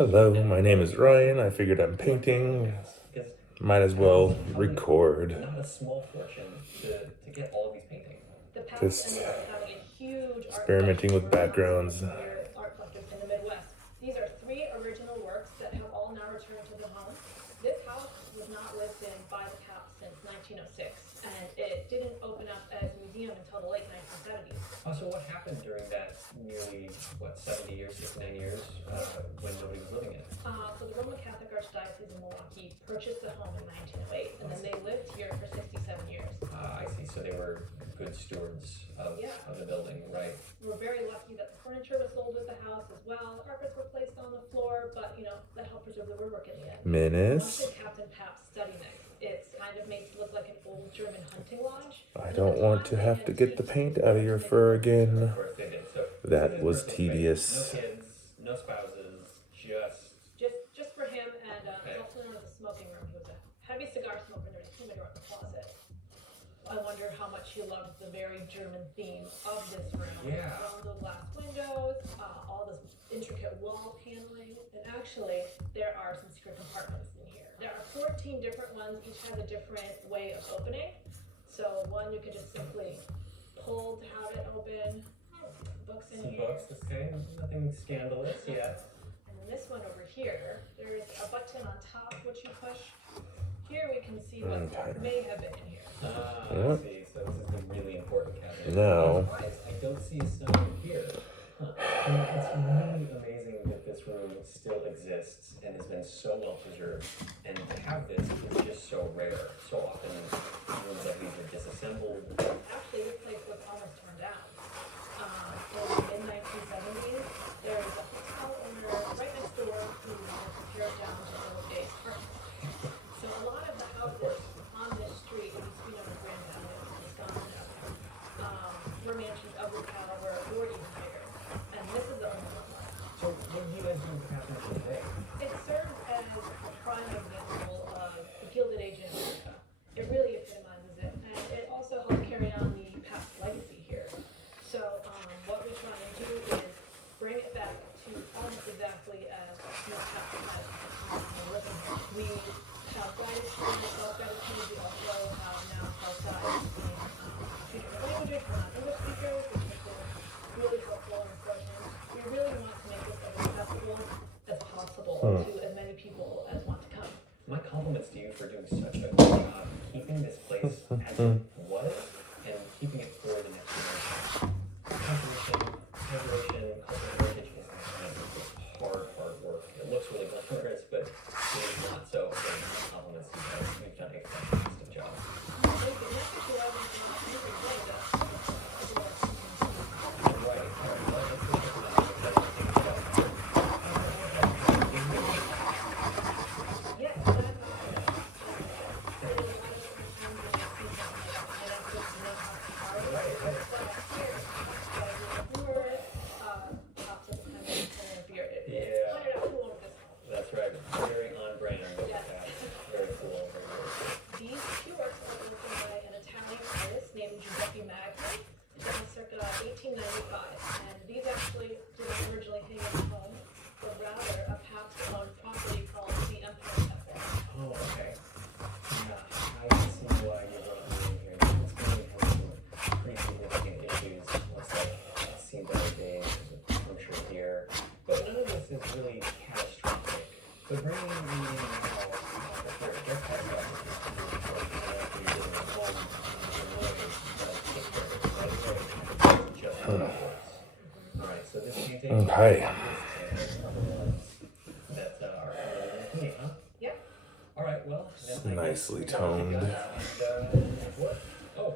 Hello, my name is Ryan. I figured I'm painting. Might as well record. Not a small fortune to get all of these paintings. Just experimenting with backgrounds. Art collectors in the Midwest. These are 3 original works that have all now returned to the home. This house was not lived in by the Capps since 1906, and it didn't open up as a museum until the late 1970s. Oh, so what happened during that nearly, 70 years, 69 years, when nobody was living in it? So the Roman Catholic Archdiocese of Milwaukee purchased the home in 1908, and then they lived here for 67 years. I see, so they were good stewards of the building, right? We're very lucky that the furniture was sold at the house as well. Carpets were placed on the floor, but that helped preserve the woodwork in the end. Menace. Captain Papp's study next. It's kind of makes it look like an old German hunting lodge. I don't want to have to get the paint out of your fur again. Of course they did. So That was tedious. No kids, no spouses, just for him, and it's also known as the smoking room. He was a heavy cigar smoker. There's a humidor in the closet. I wonder how much he loved the very German theme of this room. Yeah. Roundel glass windows, all this intricate wall paneling, and actually there are some secret compartments in here. There are 14 different ones. Each has a different way of opening. So one you could just simply pull to have it open. Books in some here. books, okay, nothing scandalous yet. And then this one over here, there's a button on top which you push. Here we can see what may have been in here. I see. So this is the really important cabinet. Now. I don't see a stone here. And it's really amazing that this room still exists and has been so well preserved. And to have this is just so rare. So often rooms like these are disassembled. Actually, this place was almost torn down. In the mid-1970s, there was a hotel owner right next door who wanted to tear it down to build a parking lot. So a lot of the houses on this street, used to be known as Grand Avenue, Wisconsin Avenue, were mansions of the caliber or even bigger. And this is the only one left. So what do you guys do with cabinets today? It serves as a prime example of the Gilded Age in America. It really epitomizes it, and it also helps carry on the past legacy here. So what we try and do is bring it back to almost exactly as Pap had living here. We have guided tours, self-guided tours. We also have now self-guided in 2 different languages. We're not English speakers, which makes it really helpful and refreshing. We really want to make this as accessible as possible to as many people as want to come. My compliments to you for doing such a good job keeping this place as it was and keeping it for the next generation. Conservation, cultural heritage is hard work. It looks really glamorous, but it is not. So, again, my compliments to you guys. You've done a fantastic job. Thank you. Next to you, I want to say that. Right. All right. Well, let's look at the next one. Yes, that's right. Very on brand with that. Very cool. Very cool. these 2 works are worked by an Italian artist named Giuseppe Magni, done circa 1895. And these actually didn't originally hang in the home, but rather a Pap's own property called the Empire Temple. Oh, okay. Yeah, I can see why you're running here. It's going to have some pretty significant issues. Looks like it's seen better days. There's a puncture here. But none of this is really catastrophic. So bringing me in now, before it gets catastrophic, Alright, so this painting Okay. that are clean, huh? Yep. Alright, well, then Nicely toned. What? Oh,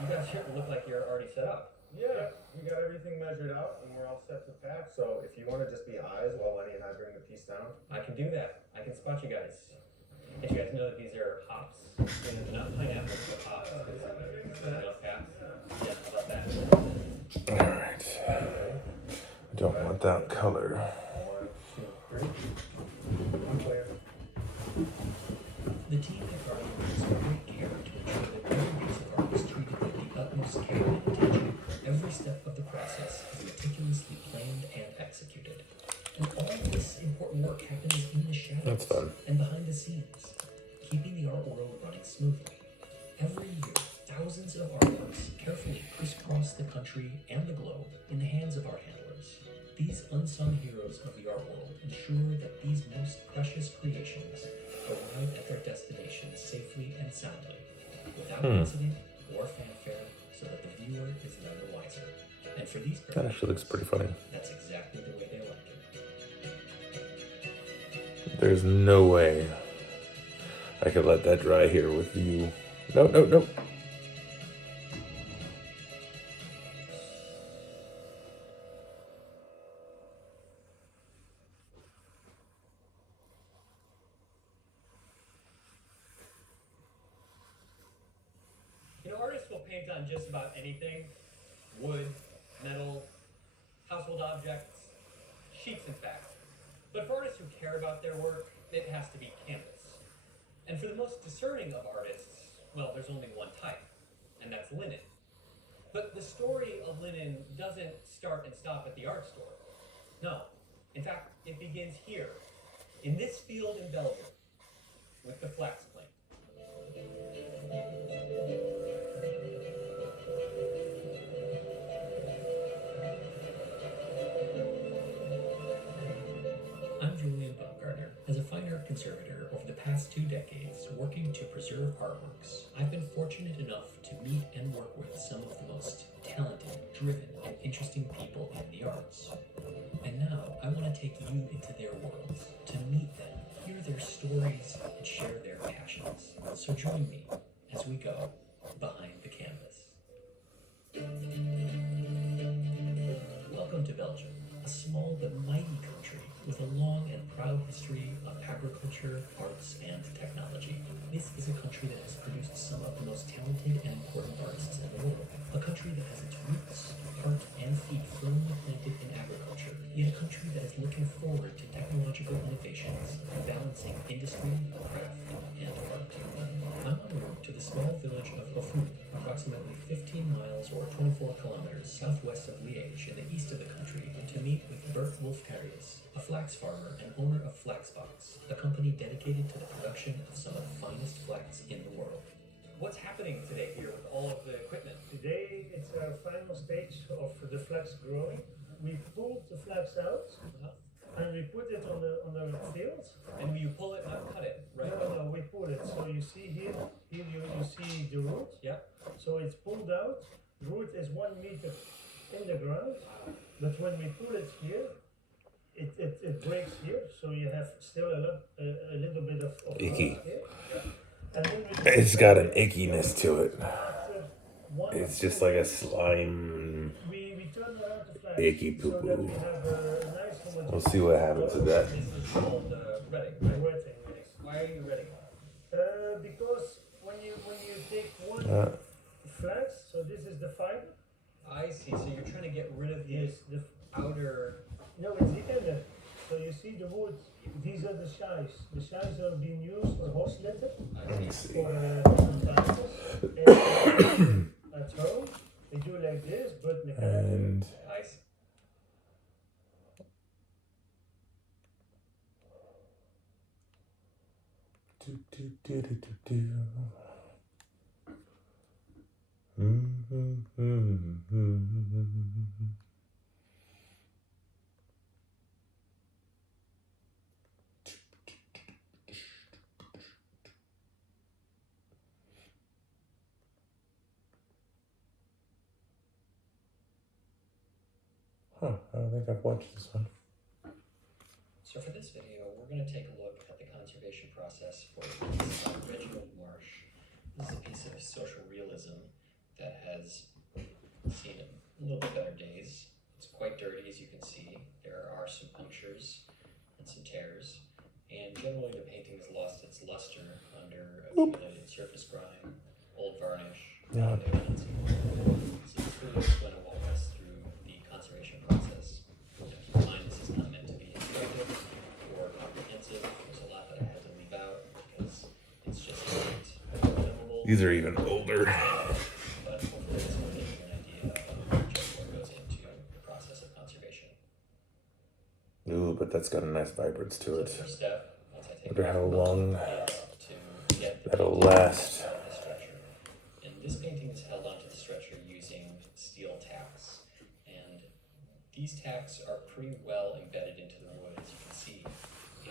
you guys here look like you're already set up. Yeah, we got everything measured out and we're all set to pack. So if you want to just be eyes while Lenny and I bring the piece down. I can do that. I can spot you guys. Did you guys know that these are hops? They're not pineapples, but hops. Paps. Yeah, how about that? Alright. I don't want that color. 1, 2, 3. I'm clear. The team at Guardian takes great care to ensure that every piece of art is treated with the utmost care and attention. Every step of the process is meticulously planned and executed. And all this important work happens in the shadows That's fun. and behind the scenes, keeping the art world running smoothly. Every year, thousands of artworks carefully crisscross the country and the globe in the hands of art handlers. These unsung heroes of the art world ensure that these most precious creations arrive at their destination safely and soundly, without incident or fanfare, so that the viewer is none the wiser. And for these That actually looks pretty funny. that's exactly the way they like it. There's no way I could let that dry here with you. No, no, no. You know, artists will paint on just about anything. Wood, metal, household objects, sheets in fact. But for artists who care about their work, it has to be canvas. And for the most discerning of artists, well, there's only one type, and that's linen. But the story of linen doesn't start and stop at the art store. No. In fact, it begins here, in this field in Belgium, with the flax plant. I'm Julian Baumgartner. As a fine art conservator over the past 2 decades working to preserve artworks, I've been fortunate enough to meet and work with some of the most talented, driven, and interesting people in the arts. And now I want to take you into their worlds, to meet them, hear their stories, and share their passions. So join me as we go behind the canvas. Welcome to Belgium, a small but mighty country with a long and proud history of agriculture, arts, and technology. This is a country that has produced some of the most talented and important artists in the world. A country that has its roots, heart, and feet firmly planted in agriculture, yet a country that is looking forward to technological innovations, balancing industry, craft, and art. I'm en route to the small village of Ofu, approximately 15 miles or 24 kilometers southwest of Liège in the east of the country, to meet with Bert Wolfkarius, a flax farmer and owner of Flaxbox, a company dedicated to the production of some of the finest flax in the world. What's happening today here with all of the equipment? Today it's our final stage of the flax growing. We pulled the flax out and we put it on the field. And when you pull it, not cut it, right? No, we pull it. So you see here you see the root. Yeah. So it's pulled out. Root is 1 meter in the ground, but when we pull it here, it breaks here. So you have still a little bit of Icky. here. And then we It's got an ickiness to it. after one It's just like a slime. we turn around the flax Icky so that poo-poo. we have a nice homogeneous. We'll see what happens with that. This is called retting, By right? wetting, yes. Why are you retting? Because when you take one Uh, flax, so this is the fiber. I see. So you're trying to get rid of the Yes, the outer. no, it's the inner. So you see the wood. These are the shies. The shies are being used for horse litter, let me see. for transporters. And at home, they do like this, but mechanical. And I see. Huh, I don't think I've watched this one. So for this video, we're going to take a look at the conservation process for a piece of Reginald Marsh. This is a piece of social realism that has seen a little bit better days. It's quite dirty, as you can see. There are some punctures and some tears, and generally the painting has lost its luster under accumulated surface grime, old varnish, Yeah. foundations. So this video is going to walk us through the conservation process. Keep in mind, this is not meant to be instructive or comprehensive. There's a lot that I had to leave out because it's just not memorable. These are even older. But hopefully this will give you an idea of just what goes into the process of conservation. Ooh, but that's got a nice vibrance to So the it. first step, once I take Wonder it how off, long is to get the that'll painting last. out of the stretcher. And this painting is held onto the stretcher using steel tacks. And these tacks are pretty well embedded into the wood, as you can see.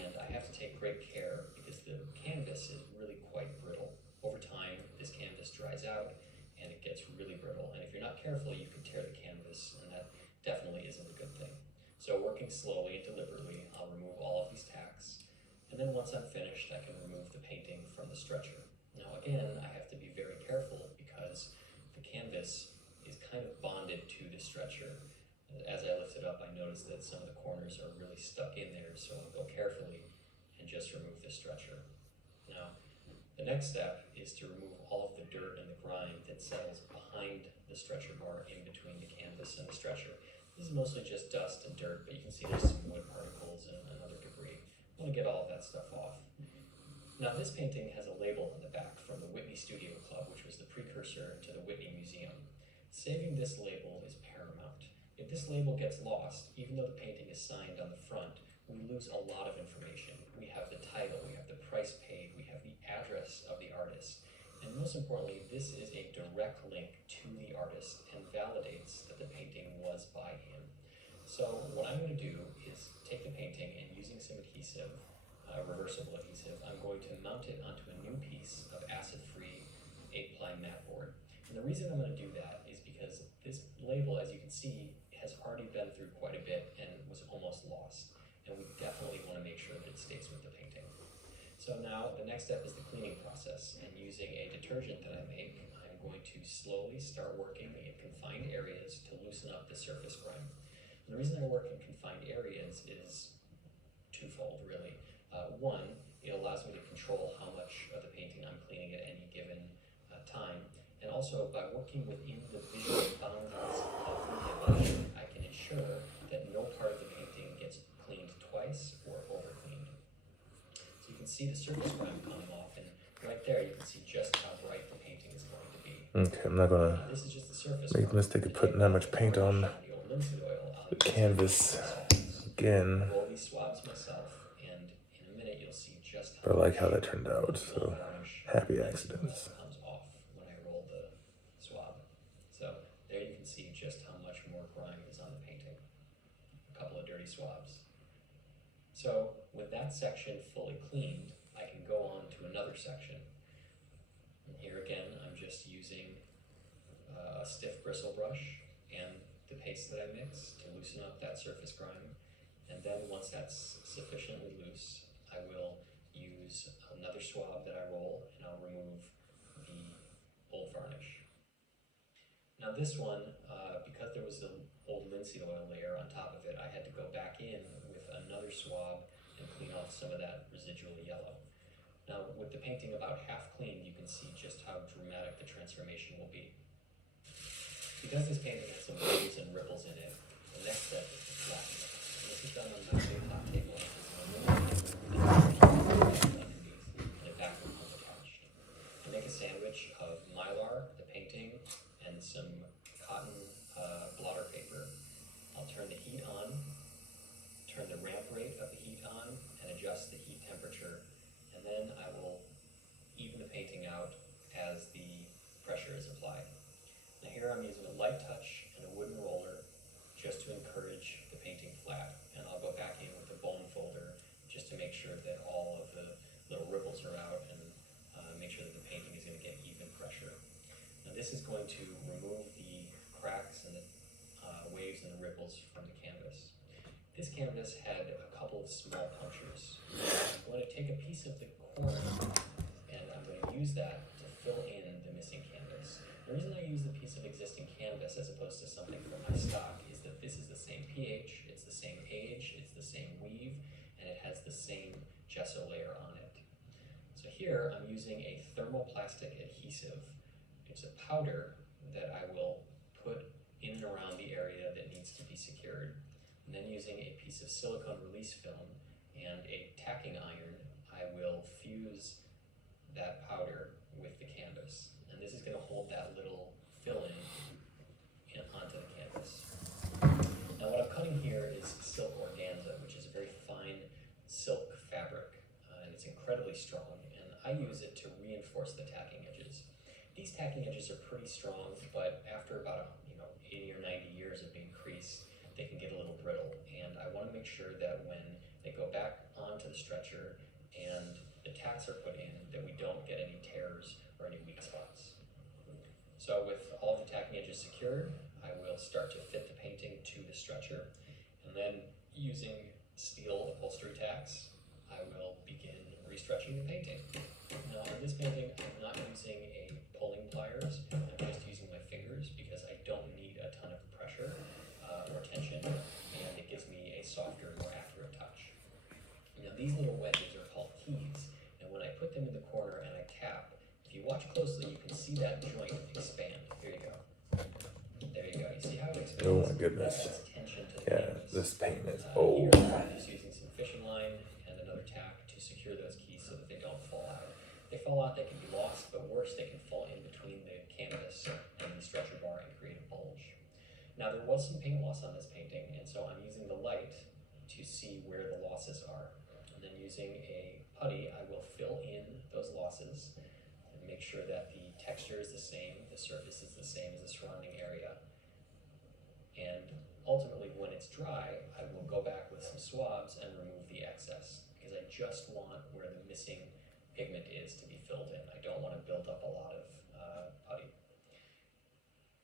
And I have to take great care because the canvas is really quite brittle. Over time, this canvas dries out and it gets really brittle. And if you're not careful, you can tear the canvas, and that definitely isn't a good thing. So working slowly and deliberately, I'll remove all of these tacks. And then once I'm finished, I can remove the painting from the stretcher. Now again, I have to be very careful because the canvas is kind of bonded to the stretcher. As I lift it up, I notice that some of the corners are really stuck in there, so I'll go carefully and just remove the stretcher. Now, the next step is to remove all of the dirt and the grime that settles behind the stretcher bar in between the canvas and the stretcher. This is mostly just dust and dirt, but you can see there's some wood particles and other debris. I want to get all of that stuff off. Now this painting has a label on the back from the Whitney Studio Club, which was the precursor to the Whitney Museum. Saving this label is paramount. If this label gets lost, even though the painting is signed on the front, we lose a lot of information. We have the title, we have the price paid, we have the address of the artist, and most importantly, this is a direct link to the artist and validates that the painting was by him. So what I'm going to do is take the painting and using some adhesive, reversible adhesive, I'm going to mount it onto a new piece of acid-free 8-ply mat board. And the reason I'm going to do that is because this label, as you can see, has already been through quite a bit and was almost lost. And we definitely want to make sure that it stays with the painting. So now the next step is the cleaning process, and using a detergent that I make, I'm going to slowly start working in confined areas to loosen up the surface grime. And the reason I work in confined areas is twofold, really. One, it allows me to control how much of the painting I'm cleaning at any given time, and also by working within the visual boundaries of the image, I can ensure that no part of the painting gets cleaned twice or over-cleaned. So you can see the surface grime coming off, and right there you can see just how bright the painting is going to be. Okay, I'm not gonna This is just the surface make the mistake of putting that much paint on the old linseed oil. the canvas again. I roll these swabs myself, and in a minute you'll see just But I like how that turned out, so happy accidents. comes off when I roll the swab. So there you can see just how much more grime is on the painting. A couple of dirty swabs. So with that section fully cleaned, I can go on to another section. And here again, I'm just using a stiff bristle brush and the paste that I mix to loosen up that surface grime. And then once that's sufficiently loose, I will use another swab that I roll, and I'll remove the old varnish. Now this one, because there was an old linseed oil layer on top of it, I had to go back in with another swab and clean off some of that residual yellow. Now with the painting about half cleaned, you can see just how dramatic the transformation will be. Because this painting has some waves and ripples in it, the next step is to flatten it. And this is done on the big hot table like this underneath, and a backwood pump attached. I make a sandwich of Mylar, the painting, and some cotton blotter paper. I'll turn the heat on, turn the ramp rate of the heat on, and adjust the heat temperature. And then I will even the painting out as the pressure is applied. Now here I'm using a light touch and a wooden roller just to encourage the painting flat. And I'll go back in with a bone folder just to make sure that all of the little ripples are out and make sure that the painting is going to get even pressure. Now this is going to remove the cracks and the waves and the ripples from the canvas. This canvas had a couple of small punctures. I'm going to take a piece of the corner and I'm going to use that to fill in the missing canvas. The reason I use the piece of existing canvas as opposed to something from my stock is that this is the same pH, it's the same age, it's the same weave, and it has the same gesso layer on it. So here I'm using a thermoplastic adhesive. It's a powder that I will put in and around the area that needs to be secured. And then using a piece of silicone release film and a tacking iron, I will fuse that powder with the canvas. And this is going to hold that little fill-in onto the canvas. Now what I'm cutting here is silk organza, which is a very really strong, and I use it to reinforce the tacking edges. These tacking edges are pretty strong, but after about 80 or 90 years of being creased, they can get a little brittle, and I want to make sure that when they go back onto the stretcher and the tacks are put in, that we don't get any tears or any weak spots. So with all the tacking edges secured, I will start to fit the painting to the stretcher, and then using steel upholstery tacks, I will begin restretching the painting. Now on this painting, I'm not using a pulling pliers, I'm just using my fingers because I don't need a ton of pressure or tension, and it gives me a softer, more accurate touch. Now these little wedges are called keys, and when I put them in the corner and I tap, if you watch closely, you can see that joint expand. Here you go. There you go. You see how it expands? Oh my goodness. That adds tension to the Yeah, canvas. this paint is Here, old. I'm just using some fishing line and another tack to secure those keys so that they don't fall out. If they fall out, they can be lost, but worse, they can fall in between the canvas and the stretcher bar and create a bulge. Now, there was some paint loss on this painting, and so I'm using the light to see where the losses are. And then using a putty, I will fill in those losses and make sure that the texture is the same, the surface is the same as the surrounding area. And ultimately, when it's dry, I will go back with some swabs and remove the excess, because I just want where the missing pigment is to be filled in. I don't want to build up a lot of putty.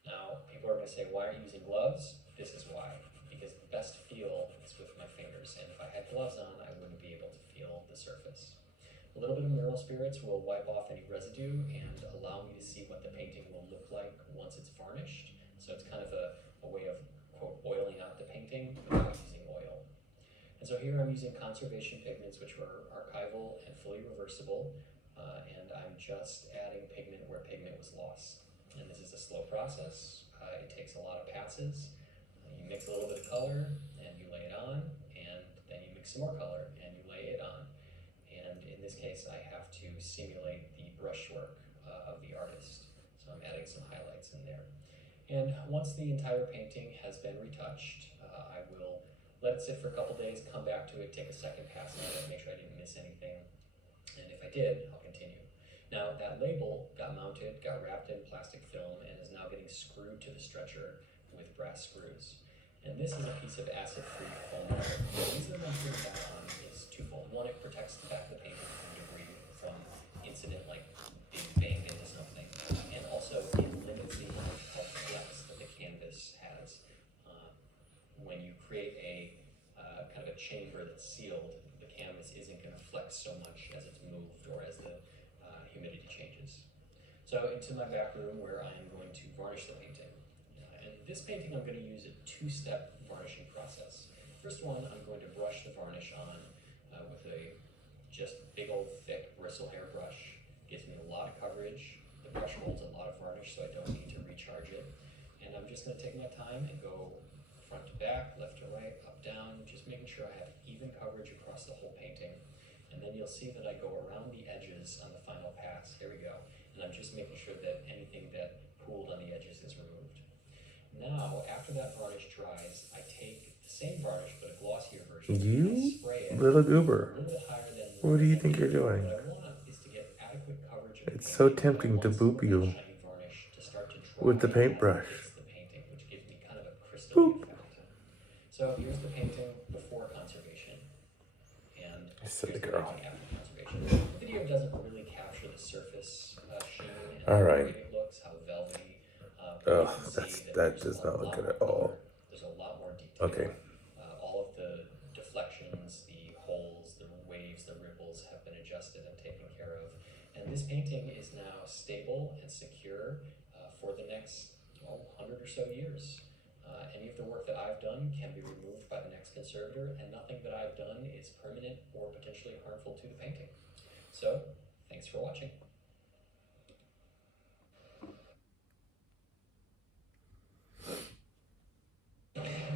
Now, people are going to say, why aren't you using gloves? This is why, because the best feel is with my fingers, and if I had gloves on, I wouldn't be able to feel the surface. A little bit of mineral spirits will wipe off any residue and allow me to see what the painting will look like once it's varnished. So it's kind of a way of, quote, oiling out the painting without using oil. And so here I'm using conservation pigments, which are archival and fully reversible, and I'm just adding pigment where pigment was lost. And this is a slow process. It takes a lot of passes. You mix a little bit of color and you lay it on, and then you mix some more color and you lay it on. And in this case, I have to simulate the brushwork of the artist. So I'm adding some highlights in there. And once the entire painting has been retouched, I will let it sit for a couple days, come back to it, take a second pass on it, make sure I didn't miss anything. And if I did, I'll continue. Now that label got mounted, got wrapped in plastic film, and is now getting screwed to the stretcher with brass screws. And this is a piece of acid-free foam. The reason I'm putting that on is twofold. One, it protects the back of the painting from debris, from incident like being banged into something, and also it limits the amount of flex that the canvas has. When you create a kind of a chamber that's sealed, the canvas isn't going to flex so much as it's moved or as the humidity changes. So into my back room where I am going to varnish the painting. And this painting I'm going to use a two-step varnishing process. First one, I'm going to brush the varnish on with a just big old thick bristle hair brush. Gives me a lot of coverage. The brush holds a lot of varnish, so I don't need to recharge it. And I'm just going to take my time and go front to back, left to right, up, down, just making sure I have even coverage across the whole painting. And then you'll see that I go around the edges on the final pass. Here we go. And I'm just making sure that anything that pooled on the edges is removed. Now, after that varnish dries, I take the same varnish, but a glossier version. You I spray it little a goober. little bit higher than What do you think you're doing? What I want is to get adequate coverage of the It's so painting. tempting I to want boop some of you that shiny varnish to start to dry with the as it paintbrush. hits the painting, which gives me kind of a crystal Boop. effect. So here's the painting before conservation, and Silly here's the girl. painting after conservation. The video doesn't really capture the surface sheen and All how right. great it looks, how velvety. But you Ugh, can that's see that there's does a not look lot good at more all. color. There's a lot more detail. Okay. All of the deflections, the holes, the waves, the ripples have been adjusted and taken care of. And this painting is now stable and secure for the next 100 or so years. Any of the work that I've done can be removed by the next conservator, and nothing that I've done is permanent or potentially harmful to the painting. So, thanks for watching.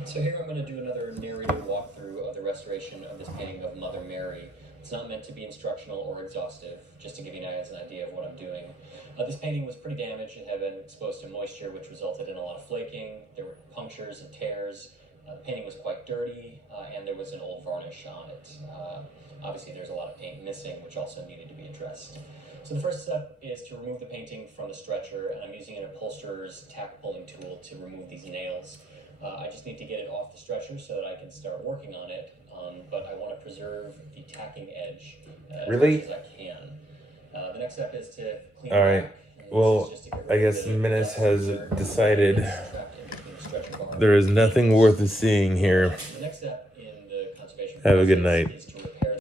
So here I'm going to do another narrative walkthrough of the restoration of this painting of Mother Mary. It's not meant to be instructional or exhaustive, just to give you guys an idea of what I'm doing. This painting was pretty damaged and had been exposed to moisture, which resulted in a lot of flaking. There were punctures and tears. The painting was quite dirty, and there was an old varnish on it. Obviously, there's a lot of paint missing, which also needed to be addressed. So the first step is to remove the painting from the stretcher, and I'm using an upholsterer's tack pulling tool to remove these nails. I just need to get it off the stretcher so that I can start working on it, but I want to preserve the tacking edge as Really? much as I can. The next step is to clean All the right. back. And this Well, is just to get I rid of guess the Menace has dirt decided that's trapped in between the stretcher bar. there is nothing worth seeing here. The next step in the conservation Have a good process night. is